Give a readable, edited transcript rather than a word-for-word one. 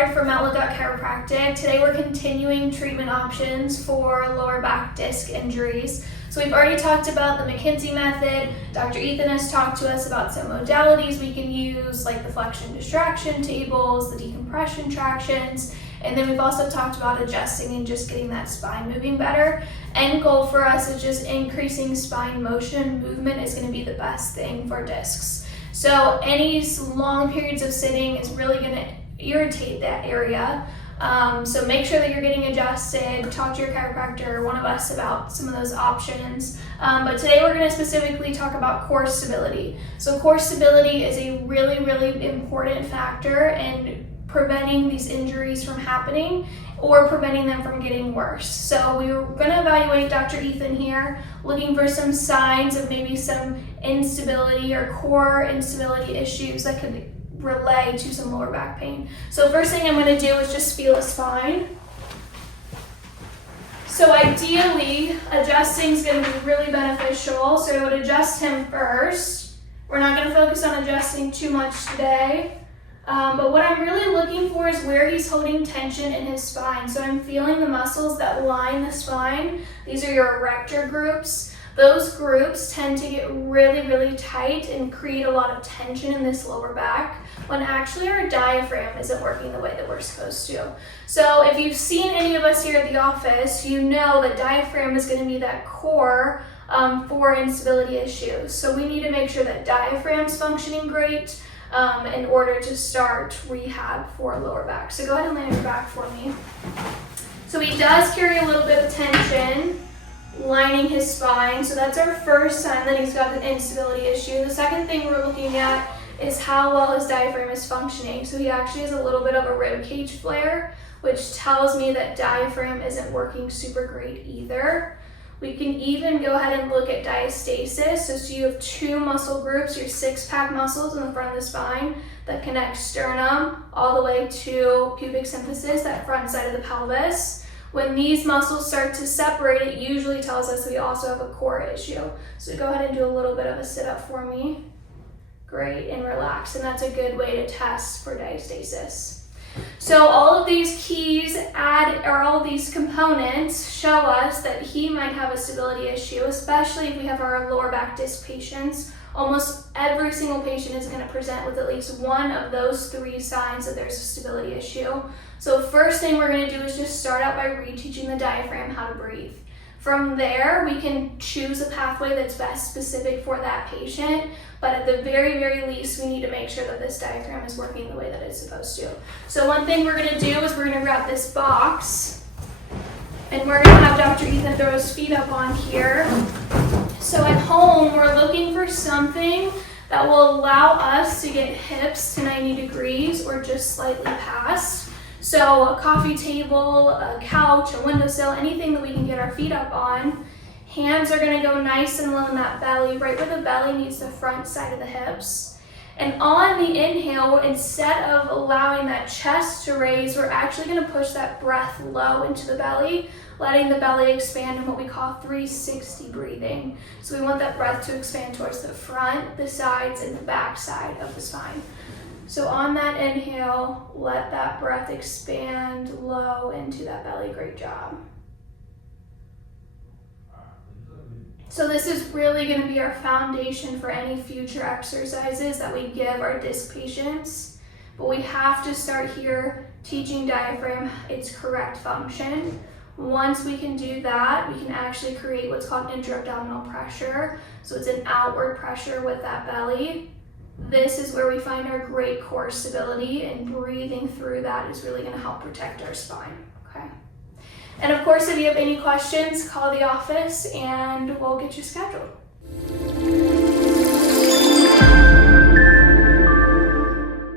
Bard from Outlook Chiropractic. Today we're continuing treatment options for lower back disc injuries. So we've already talked about the McKinsey method. Dr. Ethan has talked to us about some modalities we can use, like the flexion distraction tables, the decompression tractions, and then we've also talked about adjusting and just getting that spine moving better. End goal for us is just increasing spine motion. Movement is going to be the best thing for discs. So any long periods of sitting is really going to irritate that area. So make sure that you're getting adjusted. Talk to your chiropractor or one of us about some of those options. But today we're going to specifically talk about core stability. So core stability is a really, really important factor in preventing these injuries from happening or preventing them from getting worse. So we're going to evaluate Dr. Ethan here, looking for some signs of maybe some instability or core instability issues that could relay to some lower back pain. So first thing I'm going to do is just feel his spine. So ideally, adjusting is going to be really beneficial. So I would adjust him first. We're not going to focus on adjusting too much today. But what I'm really looking for is where he's holding tension in his spine. So I'm feeling the muscles that line the spine. These are your erector groups. Those groups tend to get really, really tight and create a lot of tension in this lower back when actually our diaphragm isn't working the way that we're supposed to. So if you've seen any of us here at the office, you know that diaphragm is going to be that core for instability issues. So we need to make sure that diaphragm's functioning great in order to start rehab for lower back. So go ahead and lay on your back for me. So he does carry a little bit of tension lining his spine. So that's our first sign that he's got an instability issue. The second thing we're looking at is how well his diaphragm is functioning. So he actually has a little bit of a rib cage flare, which tells me that diaphragm isn't working super great either. We can even go ahead and look at diastasis. So you have two muscle groups, your six-pack muscles in the front of the spine that connect sternum all the way to pubic symphysis, that front side of the pelvis. When these muscles start to separate, it usually tells us that we also have a core issue. So go ahead and do a little bit of a sit-up for me. Great, and relax. And that's a good way to test for diastasis. So all of these keys all of these components show us that he might have a stability issue, especially if we have our lower back disc patients. Almost every single patient is going to present with at least one of those three signs that there's a stability issue. So first thing we're going to do is just start out by reteaching the diaphragm how to breathe. From there, we can choose a pathway that's best specific for that patient, but at the very, very least, we need to make sure that this diaphragm is working the way that it's supposed to. So one thing we're going to do is we're going to grab this box, and we're going to have Dr. Ethan throw his feet up on here. So at home, we're looking for something that will allow us to get hips to 90 degrees or just slightly past. So a coffee table, a couch, a windowsill, anything that we can get our feet up on. Hands are going to go nice and low in that belly, right where the belly meets the front side of the hips. And on the inhale, instead of allowing that chest to raise, we're actually going to push that breath low into the belly, letting the belly expand in what we call 360 breathing. So we want that breath to expand towards the front, the sides, and the back side of the spine. So on that inhale, let that breath expand low into that belly. Great job. So this is really going to be our foundation for any future exercises that we give our disc patients. But we have to start here teaching diaphragm its correct function. Once we can do that, we can actually create what's called intra-abdominal pressure. So it's an outward pressure with that belly. This is where we find our great core stability, and breathing through that is really going to help protect our spine. Okay. And of course, if you have any questions, call the office and we'll get you scheduled.